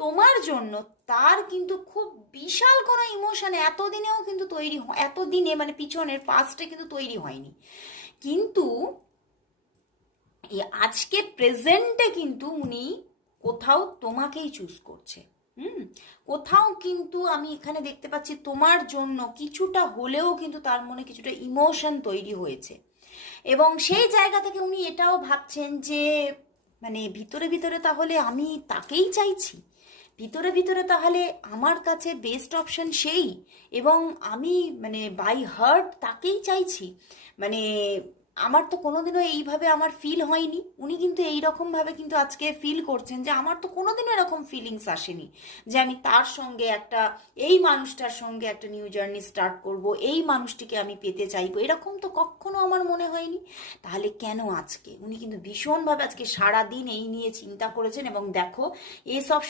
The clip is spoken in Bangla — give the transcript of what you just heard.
তোমার জন্য তার কিন্তু খুব বিশাল কোনো ইমোশন এতদিনেও কিন্তু এতদিনে মানে পিছনের পাস্টে কিন্তু তৈরি হয়নি, কিন্তু এই আজকে প্রেজেন্টে কিন্তু উনি কোথাও তোমাকেই চুজ করছে। হুম, কোথাও কিন্তু আমি এখানে দেখতে পাচ্ছি তোমার জন্য কিছুটা হলেও কিন্তু তার মনে কিছুটা ইমোশন তৈরি হয়েছে, এবং সেই জায়গা থেকে উনি এটাও ভাবছেন যে মানে ভিতরে ভিতরে তাহলে আমি তাকেই চাইছি, ভিতরে ভিতরে তাহলে আমার কাছে বেস্ট অপশন সেই, এবং আমি মানে বাই হার্ট তাকেই চাইছি। মানে আমার তো কোনোদিনও এইভাবে আমার ফিল হয়নি, উনি কিন্তু এইরকমভাবে কিন্তু আজকে ফিল করছেন যে আমার তো কোনোদিনও এরকম ফিলিংস আসেনি যে আমি তার সঙ্গে একটা, এই মানুষটার সঙ্গে একটা নিউ জার্নি স্টার্ট করব, এই মানুষটিকে আমি পেতে চাইবো, এরকম তো কখনো আমার মনে হয়নি। তাহলে কেন আজকে উনি কিন্তু ভীষণভাবে আজকে সারাদিন এই নিয়ে চিন্তা করেছেন, এবং দেখো এসব